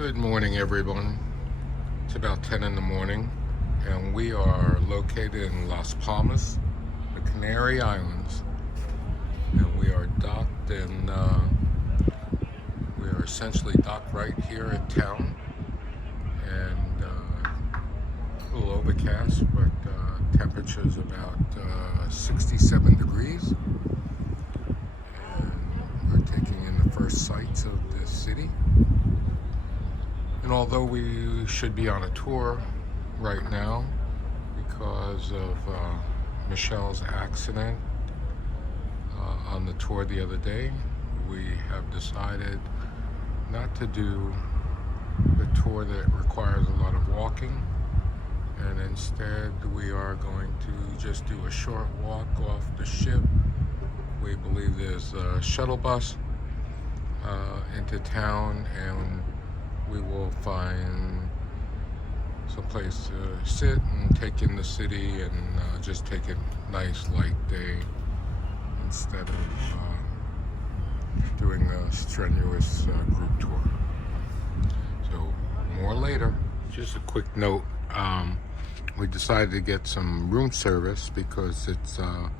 Good morning, everyone. It's about 10 in the morning, and we are located in Las Palmas, the Canary Islands, and we are docked in, we are essentially docked right here in town, and a little overcast, but temperature is about 67 degrees, and we're taking in the first sights of the city. And although we should be on a tour right now because of Michelle's accident on the tour the other day, we have decided not to do the tour that requires a lot of walking, and instead we are going to just do a short walk off the ship. We believe there's a shuttle bus into town, and we will find some place to sit and take in the city and just take a nice light day instead of doing a strenuous group tour. So more later. Just a quick note, we decided to get some room service because it's a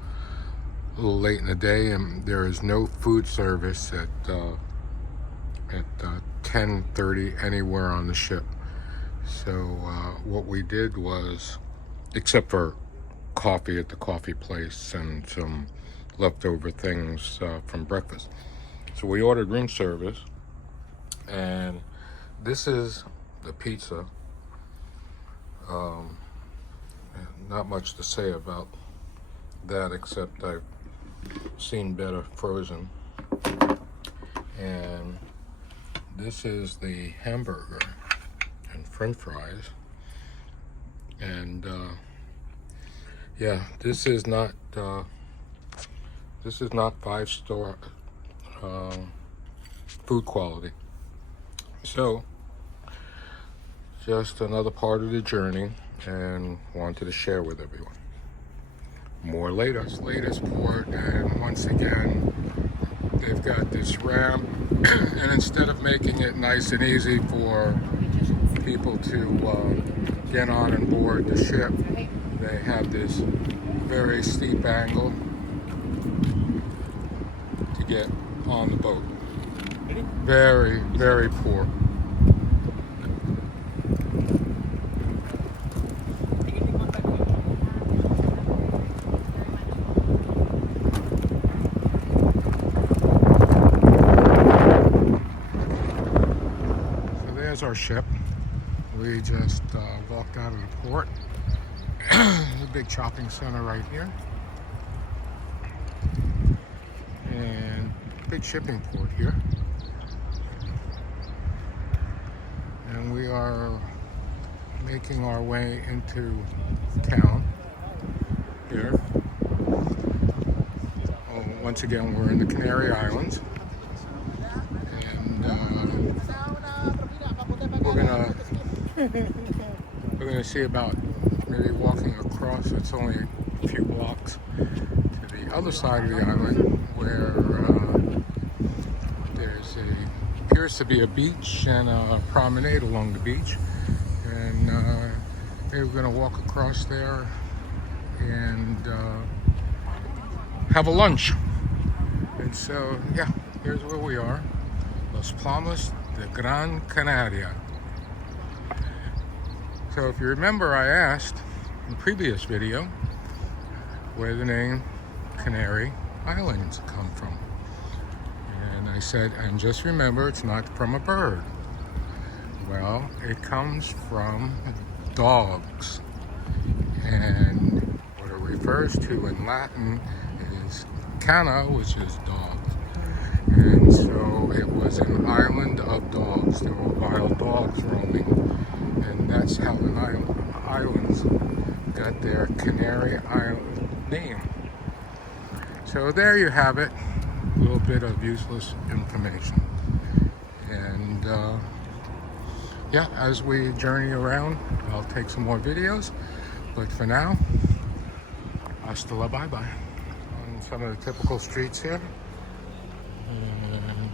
little late in the day and there is no food service at 10:30 anywhere on the ship. So what we did was, except for coffee at the coffee place and some leftover things from breakfast, so we ordered room service, and this is the pizza. Not much to say about that except I've seen better frozen. And this is the hamburger and french fries, and yeah, this is not 5-star food quality. So just another part of the journey, and wanted to share with everyone. More later. Latest port, and once again they've got this ramp, and instead of making it nice and easy for people to get on and board the ship, they have this very steep angle to get on the boat. Very, very poor. There's our ship. We just walked out of the port. The big shopping center right here, and big shipping port here. And we are making our way into town here. Once again, we're in the Canary Islands, and we're gonna see about maybe walking across. It's only a few blocks to the other side of the island, where appears to be a beach and a promenade along the beach, and maybe we're gonna walk across there and have a lunch. And so yeah, here's where we are, Las Palmas de Gran Canaria. So if you remember, I asked in the previous video where the name Canary Islands come from. And I said, and just remember, it's not from a bird. Well, it comes from dogs. And what it refers to in Latin is cana, which is dogs. And so it was an island of dogs. There were wild dogs roaming. And that's how the islands got their Canary Island name. So there you have it, a little bit of useless information. And yeah, as we journey around, I'll take some more videos. But for now, hasta la bye-bye. On some of the typical streets here. And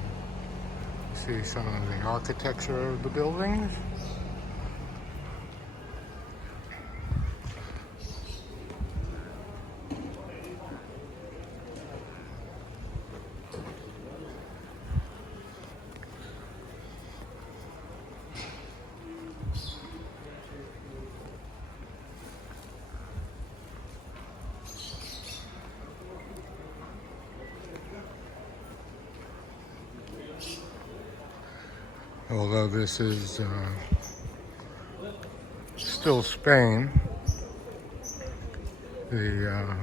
see some of the architecture of the buildings. Although this is still Spain, the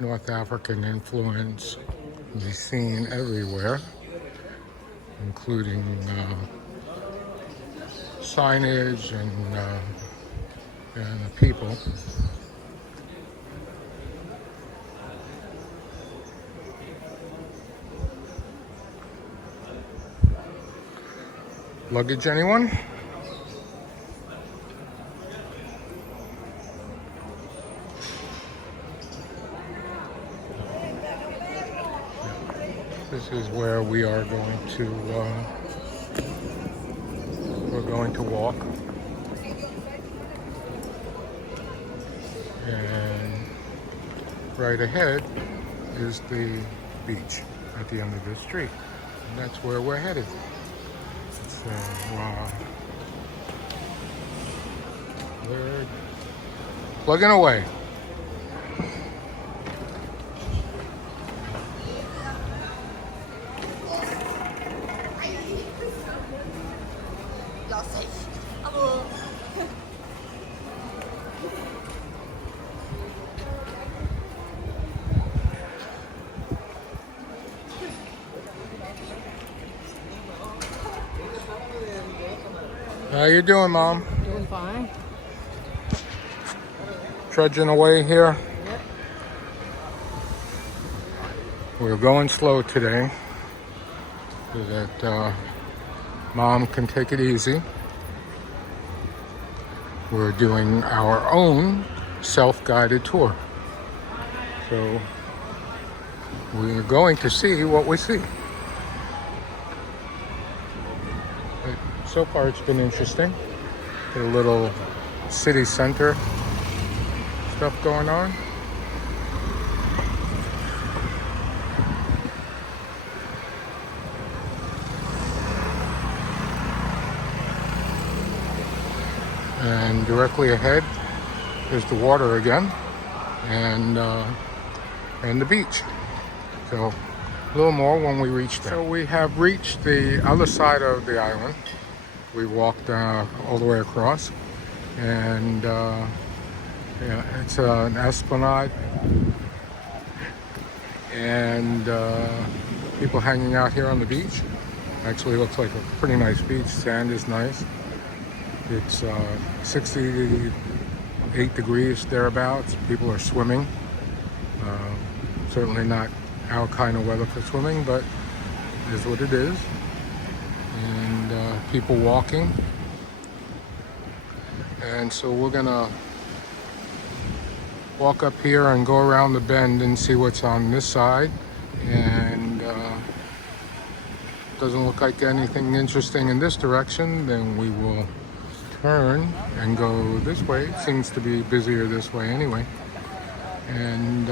North African influence can be seen everywhere, including signage and the people. Luggage, anyone? This is where we are going to walk, and right ahead is the beach at the end of the street, and that's where we're headed. So we're plugging away. How you doing, Mom? Doing fine. Trudging away here. Yep. We're going slow today so that Mom can take it easy. We're doing our own self-guided tour. So we're going to see what we see. So far it's been interesting. A little city center stuff going on. And directly ahead is the water again, and the beach. So a little more when we reach there. So we have reached the other side of the island. We walked all the way across, and yeah, it's an esplanade, and people hanging out here on the beach. Actually looks like a pretty nice beach. Sand is nice. It's 68 degrees thereabouts. People are swimming. Certainly not our kind of weather for swimming, but it is what it is. And people walking. And so we're gonna walk up here and go around the bend and see what's on this side. And doesn't look like anything interesting in this direction, then we will turn and go this way. It seems to be busier this way anyway. And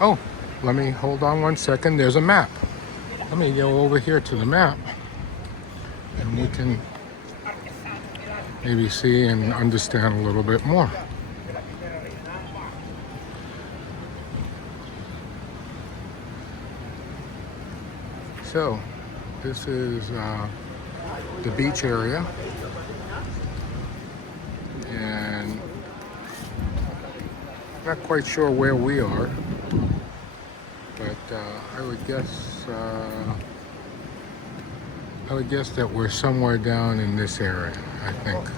oh, let me hold on one second. There's a map. Let me go over here to the map, and we can maybe see and understand a little bit more. So this is the beach area, and not quite sure where we are, but I would guess that we're somewhere down in this area, I think. So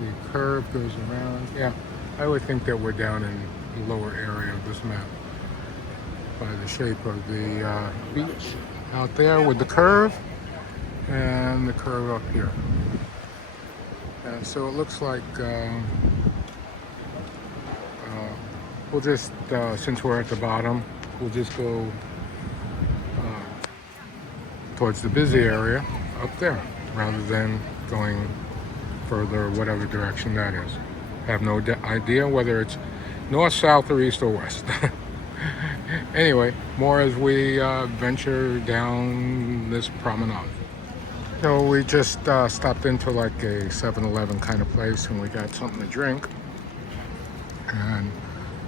the curve goes around. Yeah, I would think that we're down in the lower area of this map by the shape of the beach out there with the curve and the curve up here. And so it looks like we'll just, since we're at the bottom, we'll just go towards the busy area up there rather than going further, whatever direction that is. Have no idea whether it's north, south, or east or west. Anyway, more as we venture down this promenade. So we just stopped into like a 7-Eleven kind of place, and we got something to drink and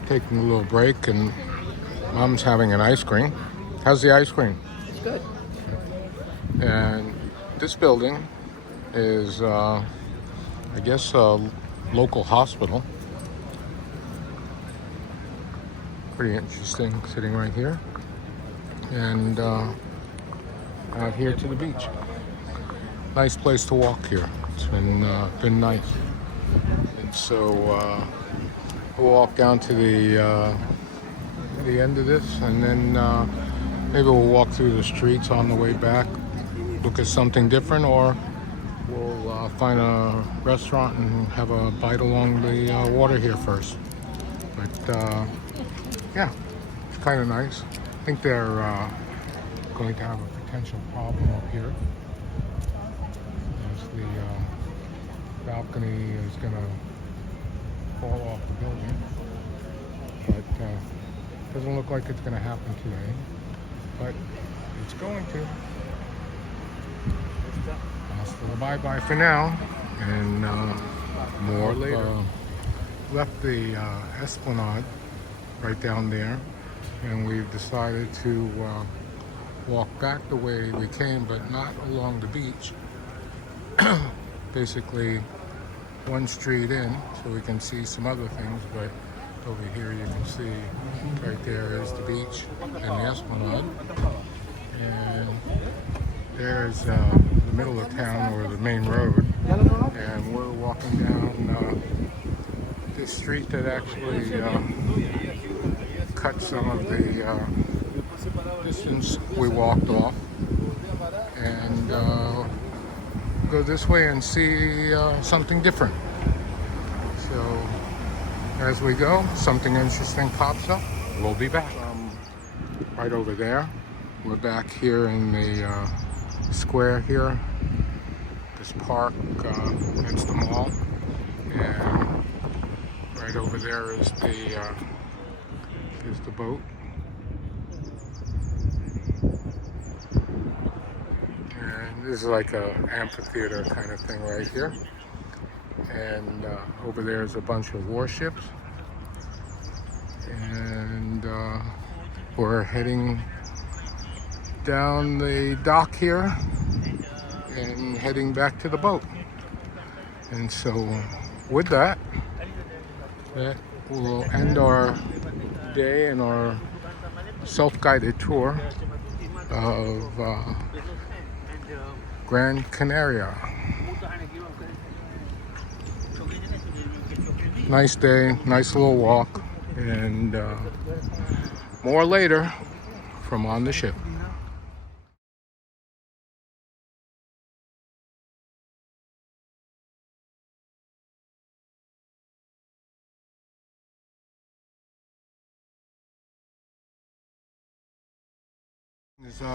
taking a little break, and Mom's having an ice cream. How's the ice cream? It's good. And this building is I guess a local hospital. Pretty interesting, sitting right here, and out here to the beach. Nice place to walk here. It's been nice. And so we'll walk down to the end of this, and then maybe we'll walk through the streets on the way back, look at something different, or we'll find a restaurant and have a bite along the water here first. But yeah, it's kind of nice. I think they're going to have a potential problem up here. As the balcony is going to fall off the building. But doesn't look like it's going to happen today. But it's going to. Hasta bye-bye for now. And more later. Left the Esplanade right down there, and we've decided to walk back the way we came, but not along the beach. Basically one street in, so we can see some other things, but over here you can see right there is the beach and the Esplanade, and there's the middle of town, or the main road, and we're walking down this street that actually cut some of the distance we walked off, and go this way and see something different. So as we go, something interesting pops up, we'll be back. Right over there, we're back here in the square here, this park, it's the mall, and right over there is the boat. And this is like an amphitheater kind of thing right here. And over there is a bunch of warships. And we're heading down the dock here and heading back to the boat. And so with that will end our day and our self-guided tour of Gran Canaria. Nice day, nice little walk, and more later from on the ship.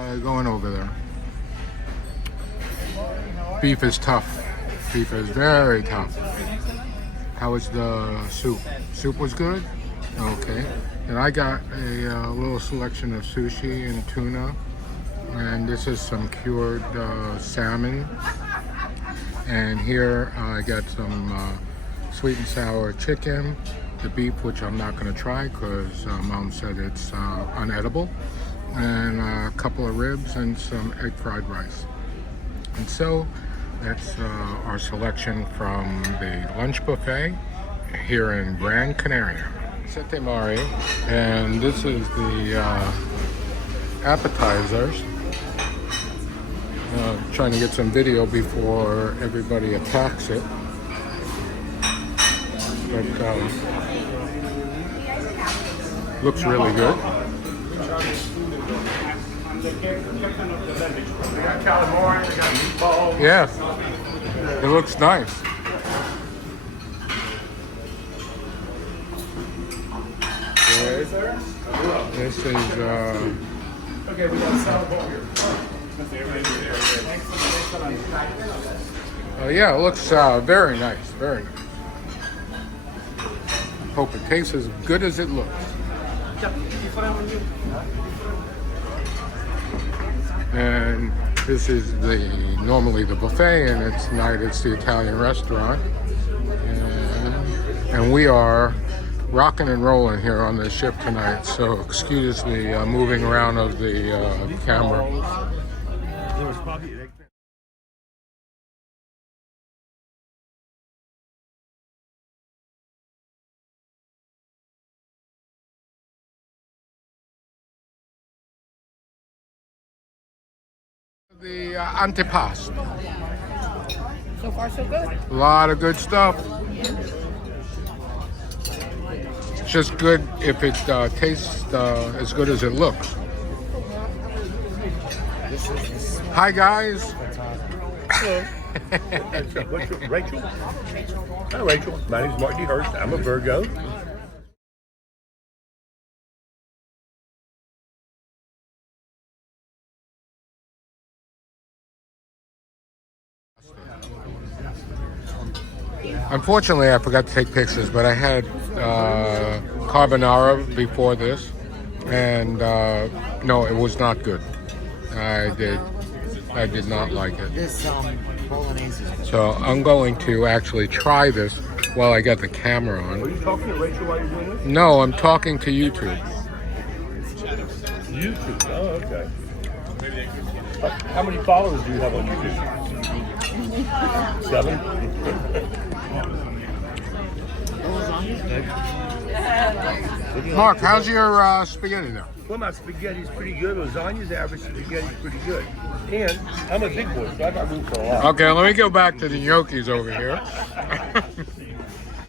Is going over there. Beef is tough. Beef is very tough. How was the soup? Soup was good? Okay. And I got a little selection of sushi and tuna. And this is some cured salmon. And here I got some sweet and sour chicken. The beef, which I'm not going to try because Mom said it's unedible. And a couple of ribs and some egg fried rice. And so that's our selection from the lunch buffet here in Gran Canaria. Sette Mare, and this is the appetizers. Trying to get some video before everybody attacks it. But looks really good. Yeah, it looks nice. This is Okay, we got a salad bowl here. Yeah, it looks very nice, very nice. Hope it tastes as good as it looks. And this is normally the buffet, and tonight it's the Italian restaurant. And we are rocking and rolling here on the ship tonight, so excuse the moving around of the camera. The antipasto. So far, so good. A lot of good stuff. It's just good if it tastes as good as it looks. Hi, guys. Rachel? Hi, Rachel. My name's Mark D. Hurst. I'm a Virgo. Unfortunately, I forgot to take pictures, but I had carbonara before this, and no, it was not good. I did not like it. This bolognese is So I'm going to actually try this while I got the camera Are on. you talking to Rachel while you're doing this? No, I'm talking to YouTube. YouTube. Oh, okay. How many followers do you have on YouTube? 7? Mark, how's your spaghetti now? Well, my spaghetti's pretty good. Lasagna's average, spaghetti's pretty good. And I'm a big boy, so I got room for a lot. Okay, let me go back to the gnocchis over here.